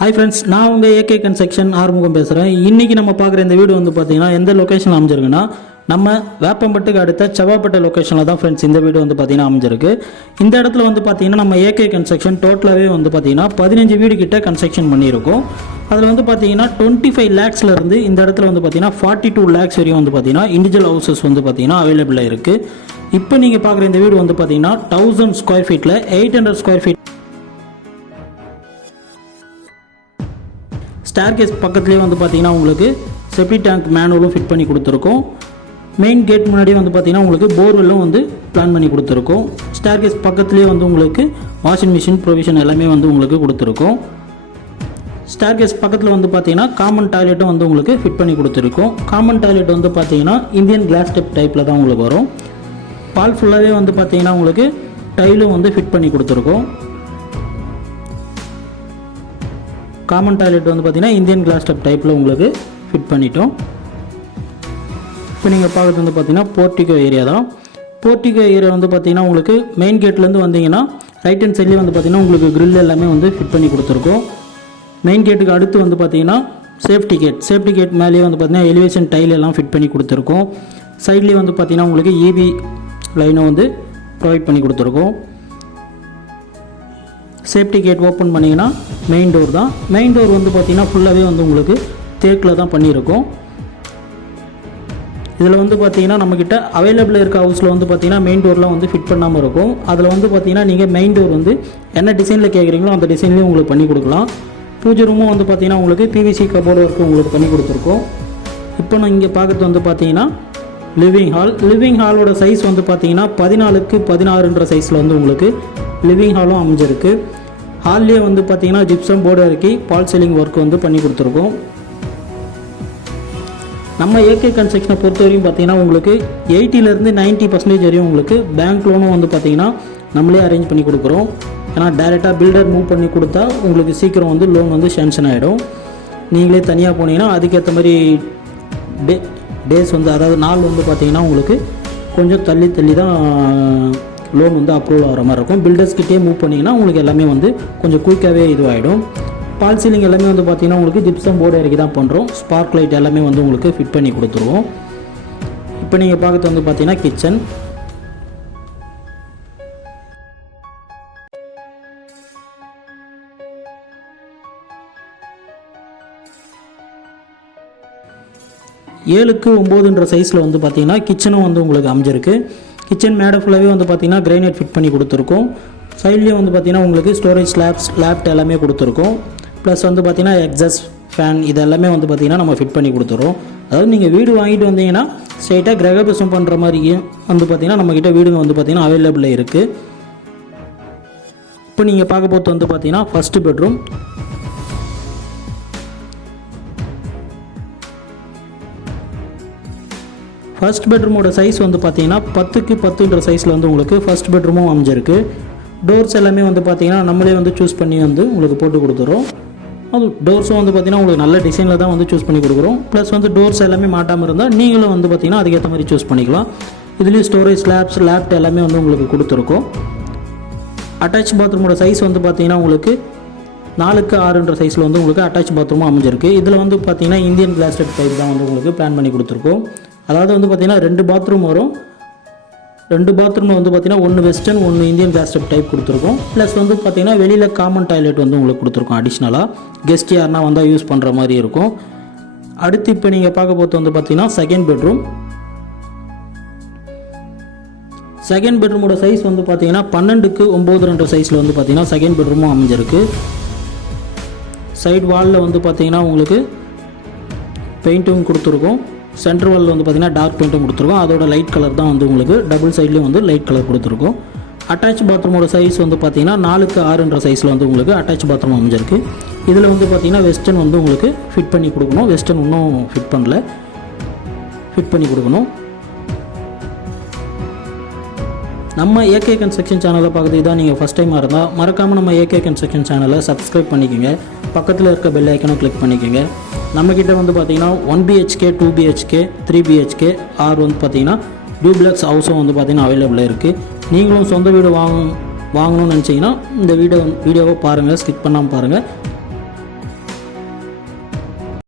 Hi friends, நான் உங்கள் AK construction Arumugam பேசுகிறேன். இன்றைக்கி நம்ம பார்க்குற இந்த வீடு வந்து பார்த்திங்கன்னா எந்த லொக்கேஷன் அமைஞ்சிருக்குன்னா நம்ம வேப்பம்பட்டுக்கு அடுத்த செவ்வாப்பேட்டை லொக்கேஷனில் தான் ஃப்ரெண்ட்ஸ் இந்த வீடு வந்து பார்த்திங்கன்னா அமைஞ்சிருக்கு. இந்த இடத்துல வந்து பார்த்திங்கன்னா நம்ம ஏகே கன்ஸ்ட்ரக்ஷன் டோட்டலாகவே வந்து பார்த்திங்கன்னா 15 வீடு கிட்ட கன்ஸ்ட்ரக்ஷன் பண்ணியிருக்கோம். அதில் வந்து பார்த்திங்கன்னா 25 lakhsலேருந்து இந்த இடத்துல வந்து பார்த்திங்கன்னா 42 lakhs வரையும் வந்து பார்த்திங்கன்னா இண்டிவிஜுவல் ஹவுசஸ் வந்து பார்த்திங்கன்னா அவைலபிளாக இருக்குது. இப்போ நீங்கள் பார்க்குற இந்த வீடு வந்து பார்த்திங்கன்னா 1000 square feet 800 square feet staircase பக்கத்துலேயே வந்து பார்த்திங்கன்னா உங்களுக்கு செப்டி டேங்க் மேனுவலும் ஃபிட் பண்ணி கொடுத்துருக்கோம். மெயின் கேட் முன்னாடி வந்து பார்த்திங்கன்னா உங்களுக்கு போர்வெல்லும் வந்து பிளான் பண்ணி கொடுத்துருக்கோம். ஸ்டேர்கேஸ் பக்கத்துலேயே வந்து உங்களுக்கு வாஷிங் மிஷின் ப்ரொவிஷன் எல்லாமே வந்து உங்களுக்கு கொடுத்துருக்கோம். ஸ்டேர்கேஸ் பக்கத்தில் வந்து பார்த்திங்கன்னா காமன் டாய்லெட்டும் வந்து உங்களுக்கு ஃபிட் பண்ணி கொடுத்துருக்கோம். காமன் டாய்லெட் வந்து பார்த்திங்கன்னா இந்தியன் கிளாஸ் ஸ்டெப் டைப்பில் தான் உங்களுக்கு வரும். பால் ஃபுல்லாகவே வந்து பார்த்திங்கன்னா உங்களுக்கு டைலும் வந்து ஃபிட் பண்ணி கொடுத்துருக்கோம். காமன் டாய்லெட் வந்து பார்த்திங்கன்னா இந்தியன் கிளாஸ் ஸ்டெப் டைப்பில் உங்களுக்கு ஃபிட் பண்ணிட்டோம். இப்போ நீங்கள் பார்க்குறது வந்து பார்த்திங்கன்னா போர்ட்டிகோ ஏரியா தான். போர்ட்டிகோ ஏரியா வந்து பார்த்திங்கன்னா உங்களுக்கு மெயின் கேட்லேருந்து வந்தீங்கன்னா ரைட் ஹேண்ட் சைட்லேயே வந்து பார்த்திங்கன்னா உங்களுக்கு கிரில் எல்லாமே வந்து ஃபிட் பண்ணி கொடுத்துருக்கோம். மெயின் கேட்டுக்கு அடுத்து வந்து பார்த்திங்கன்னா சேஃப்டி கேட் மேலேயே வந்து பார்த்திங்கன்னா எலிவேஷன் டைல் எல்லாம் ஃபிட் பண்ணி கொடுத்துருக்கோம். சைட்லேயே வந்து பார்த்திங்கன்னா உங்களுக்கு EB லைனும் வந்து ப்ரொவைட் பண்ணி கொடுத்துருக்கோம். சேஃப்டி கேட் ஓப்பன் பண்ணிங்கன்னா மெயின் டோர் தான். மெயின் டோர் வந்து பார்த்திங்கன்னா ஃபுல்லாகவே வந்து உங்களுக்கு தேக்கில் தான் பண்ணியிருக்கோம். இதில் வந்து பார்த்திங்கன்னா நம்மக்கிட்ட அவைலபிளாக இருக்க ஹவுஸில் வந்து பார்த்திங்கன்னா மெயின் டோர்லாம் வந்து ஃபிட் பண்ணாமல் இருக்கும். அதில் வந்து பார்த்திங்கன்னா நீங்கள் மெயின் டோர் வந்து என்ன டிசைனில் கேட்குறீங்களோ அந்த டிசைன்லேயும் உங்களுக்கு பண்ணி கொடுக்கலாம். பூஜை ரூமும் வந்து பார்த்திங்கன்னா உங்களுக்கு PVC கபோர்டு ஒர்க்கு உங்களுக்கு பண்ணி கொடுத்துருக்கோம். இப்போ நான் இங்கே பார்க்குறது வந்து பார்த்திங்கன்னா லிவிங் ஹாலோட சைஸ் வந்து பார்த்திங்கன்னா 14x16 சைஸில் வந்து உங்களுக்கு லிவிங் ஹாலும் அமைஞ்சிருக்கு. ஹால்லேயே வந்து பார்த்திங்கன்னா ஜிப்சம் போர்டு இறக்கி பால் சீலிங் ஒர்க் வந்து பண்ணி கொடுத்துருக்கோம். நம்ம ஏகே கன்ஸ்ட்ரக்ஷனை பொறுத்த வரையும் பார்த்திங்கன்னா உங்களுக்கு 80% 90% வரையும் உங்களுக்கு பேங்க் லோனும் வந்து பார்த்திங்கன்னா நம்மளே அரேஞ்ச் பண்ணி கொடுக்குறோம். ஏன்னா டைரெக்டாக பில்டர் மூவ் பண்ணி கொடுத்தா உங்களுக்கு சீக்கிரம் வந்து லோன் வந்து சேங்ஷன் ஆகிடும். நீங்களே தனியாக போனீங்கன்னா அதுக்கேற்ற மாதிரி டேஸ் வந்து அதாவது நாள் வந்து பார்த்திங்கன்னா உங்களுக்கு கொஞ்சம் தள்ளி தான் லோன் வந்து அப்ரூவல் ஆகிற மாதிரி இருக்கும். பில்டர்ஸ்கிட்டே மூவ் பண்ணிங்கன்னா உங்களுக்கு எல்லாமே வந்து கொஞ்சம் குயிக்காகவே இதுவாகிடும். பால் சீலிங் எல்லாமே வந்து பார்த்திங்கன்னா உங்களுக்கு ஜிப்சம் போர்டு இறக்கி தான் பண்ணுறோம். ஸ்பார்க் லைட் எல்லாமே வந்து உங்களுக்கு ஃபிட் பண்ணி கொடுத்துருவோம். இப்போ நீங்கள் பார்க்குறது வந்து பார்த்திங்கன்னா கிச்சன். ஏழுக்கு 9 சைஸில் வந்து பார்த்திங்கன்னா கிச்சனும் வந்து உங்களுக்கு அமைஞ்சிருக்கு. கிச்சன் மேடை ஃபுல்லாகவே வந்து பார்த்திங்கன்னா கிரைனைட் ஃபிட் பண்ணி கொடுத்துருக்கோம். சைட்லேயே வந்து பார்த்திங்கன்னா உங்களுக்கு ஸ்டோரேஜ் லேப்ட் எல்லாமே கொடுத்துருக்கோம். ப்ளஸ் வந்து பார்த்திங்கன்னா எக்ஸாஸ்ட் ஃபேன் இது எல்லாமே வந்து பார்த்திங்கன்னா நம்ம ஃபிட் பண்ணி கொடுத்துறோம். அதாவது நீங்கள் வீடு வாங்கிட்டு வந்தீங்கன்னா ஸ்ட்ரைட்டாக கிரகபிரவேசம் பண்ணுற மாதிரி வந்து பார்த்திங்கன்னா நம்மக்கிட்ட வீடுங்க வந்து பார்த்திங்கன்னா அவைலபிளாக இருக்குது. இப்போ நீங்கள் பார்க்க போகிறது வந்து பார்த்திங்கன்னா ஃபஸ்ட்டு பெட்ரூம். ஃபர்ஸ்ட் பெட்ரூமோட சைஸ் வந்து பார்த்திங்கன்னா 10x10 சைஸில் வந்து உங்களுக்கு ஃபர்ஸ்ட் பெட்ரூமும் அமைஞ்சிருக்கு. டோர்ஸ் எல்லாமே வந்து பார்த்திங்கன்னா நம்மளே வந்து சூஸ் பண்ணி வந்து உங்களுக்கு போட்டு கொடுத்துறோம். அது டோர்ஸும் வந்து பார்த்திங்கன்னா உங்களுக்கு நல்ல டிசைனில் தான் வந்து சூஸ் பண்ணி கொடுக்குறோம். ப்ளஸ் வந்து டோர்ஸ் எல்லாமே மாட்டாமல் இருந்தால் நீங்களும் வந்து பார்த்திங்கன்னா அதுக்கேற்ற மாதிரி சூஸ் பண்ணிக்கலாம். இதுலேயும் ஸ்டோரேஜ் லேப்ட் எல்லாமே வந்து உங்களுக்கு கொடுத்துருக்கோம். அட்டாச் பாத்ரூமோட சைஸ் வந்து பார்த்திங்கன்னா உங்களுக்கு 4x6 சைஸில் வந்து உங்களுக்கு அட்டாச் பாத்ரூமும் அமைஞ்சிருக்கு. இதில் வந்து பார்த்திங்கன்னா இந்தியன் கிளாஸ் ஸ்டெப் டைப் தான் வந்து உங்களுக்கு பிளான் பண்ணி கொடுத்துருக்கோம். அதாவது வந்து பார்த்திங்கன்னா 2 பாத்ரூம் வரும். 2 பாத்ரூமில் வந்து பார்த்திங்கன்னா 1 வெஸ்டர்ன் 1 இந்தியன் கிளாஸ் ஸ்டெப் டைப் கொடுத்துருக்கோம். ப்ளஸ் வந்து பார்த்திங்கன்னா வெளியில் காமன் டாய்லெட் வந்து உங்களுக்கு கொடுத்துருக்கோம். அடிஷ்னலாக கெஸ்ட் யாருன்னா வந்தால் யூஸ் பண்ணுற மாதிரி இருக்கும். அடுத்து இப்போ நீங்கள் பார்க்க போகிறது வந்து பார்த்திங்கன்னா செகண்ட் பெட்ரூமோட சைஸ் வந்து பார்த்திங்கன்னா 12x9 சைஸில் வந்து பார்த்திங்கன்னா செகண்ட் பெட்ரூமும் அமைஞ்சிருக்கு. சைடு வாலில் வந்து பார்த்திங்கன்னா உங்களுக்கு பெயிண்ட்டும் கொடுத்துருக்கோம். சென்டர் வாலில் வந்து பார்த்திங்கன்னா டார்க் பெயிண்ட்டும் கொடுத்துருக்கோம். அதோட லைட் கலர் தான் வந்து உங்களுக்கு டபுள் சைட்லேயும் வந்து லைட் கலர் கொடுத்துருக்கோம். அட்டாச் பாத்ரூமோட சைஸ் வந்து பார்த்திங்கன்னா 4x6 சைஸில் வந்து உங்களுக்கு அட்டாச் பாத்ரூம் அமைஞ்சிருக்கு. இதில் வந்து பார்த்திங்கன்னா வெஸ்டர்ன் வந்து உங்களுக்கு ஃபிட் பண்ணி கொடுக்கணும். வெஸ்டர்ன் இன்னும் ஃபிட் பண்ணி கொடுக்கணும். நம்ம ஏகே கன்ஸ்ட்ரக்ஷன் சேனலை பார்க்குறது இதான் நீங்கள் ஃபஸ்ட் டைமாக இருந்தால் மறக்காமல் நம்ம ஏகே கன்ஸ்ட்ரக்ஷன் சேனலை சப்ஸ்கிரைப் பண்ணிக்கோங்க. பக்கத்தில் இருக்க பெல் ஐக்கனை கிளிக் பண்ணிக்கோங்க. நம்மக்கிட்ட வந்து பார்த்திங்கன்னா 1 BHK 2 BHK 3 BHK ஆர் வந்து பார்த்திங்கன்னா டியூப்ளெக்ஸ் ஹவுஸும் வந்து பார்த்திங்கன்னா அவைலபிளாக இருக்குது. நீங்களும் சொந்த வீடு வாங்கணும்னு நினச்சிங்கன்னா இந்த வீடியோவை பாருங்கள், ஸ்கிப் பண்ணாமல் பாருங்கள்.